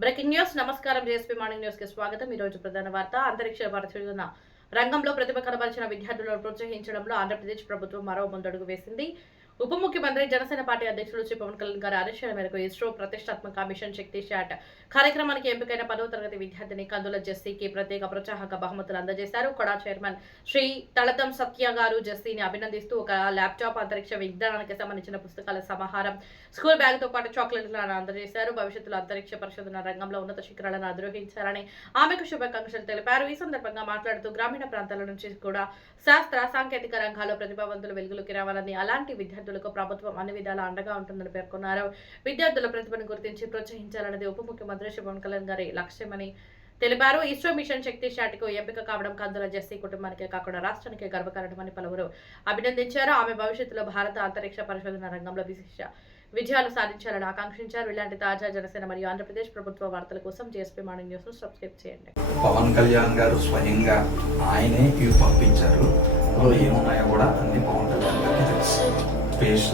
Breaking news. నమస్కారం. JSP morning news కి స్వాగతం. ఈ రోజు ప్రధాన వార్త. అంతరిక్ష పరిశోధన రంగంలో ప్రతిభ కనబరిచిన విద్యార్థులను ప్రోత్సహించడంలో ఆంధ్రప్రదేశ్ ప్రభుత్వం మరో ముందడుగు వేసింది. ఉప ముఖ్యమంత్రి జనసేన పార్టీ అధ్యక్షుడు శ్రీ పవన్ కళ్యాణ్ గారి ఆదేశాల మేరకు ఇస్రో ప్రతిష్టాత్మక మిషన్ శక్తి శాట్ కార్యక్రమానికి ఎంపికైన 10వ తరగతి విద్యార్థిని కందుల జెస్సీకి ప్రత్యేక ప్రోత్సాహక బహుమతులు అందజేశారు. కొడా చైర్మన్ శ్రీ తళతం సత్య గారు జెస్సీని అభినందిస్తూ ఒక ల్యాప్టాప్, అంతరిక్ష విజ్ఞానానికి సంబంధించిన పుస్తకాల సమాహారం, స్కూల్ బ్యాగ్ తో పాటు చాక్లెట్లను అందజేశారు. భవిష్యత్తులో అంతరిక్ష పరిశోధన రంగంలో ఉన్నత శిఖరాలను అధిరోహించాలని ఆమెకు శుభాకాంక్షలు తెలిపారు. ఈ సందర్భంగా మాట్లాడుతూ గ్రామీణ ప్రాంతాల నుంచి కూడా శాస్త్ర సాంకేతిక రంగాల్లో ప్రతిభావంతులు వెలుగులోకి రావాలని, అలాంటి విద్యార్థులకు ప్రభుత్వం అన్ని విధాలా అండగా ఉంటుందని పేర్కొన్నారు. విద్యార్థుల ప్రతిభను గుర్తించి ప్రోత్సహించాలన్నది ఉప ముఖ్యమంత్రి శ్రీ పవన్ కళ్యాణ్ గారి లక్ష్యమని తెలిపారు. ఇస్రో మిషన్ శక్తి శాట్కు ఎంపిక కావడం కందుల జెస్సీ కుటుంబానికే కాకుండా రాష్ట్రానికి గర్వకారణమని పలువురు అభినందించారు. ఆమె భవిష్యత్తులో భారత అంతరిక్ష పరిశోధన రంగంలో విశిష్ట విజయాలు సాధించాలని ఆకాంక్షించారు. ఇలాంటి తాజా జనసేన మరియు ఆంధ్రప్రదేశ్ ప్రభుత్వ వార్తల కోసం జేఎస్పీ మార్నింగ్ న్యూస్ ను సబ్స్క్రైబ్ చేయండి. పవన్ కళ్యాణ్ గారు స్వయంగా ఆయనే ఇవి పంపించారు. ఏమున్నాయో కూడా అన్ని పవన్ కళ్యాణ్ గారికి తెలుసు. స్పేస్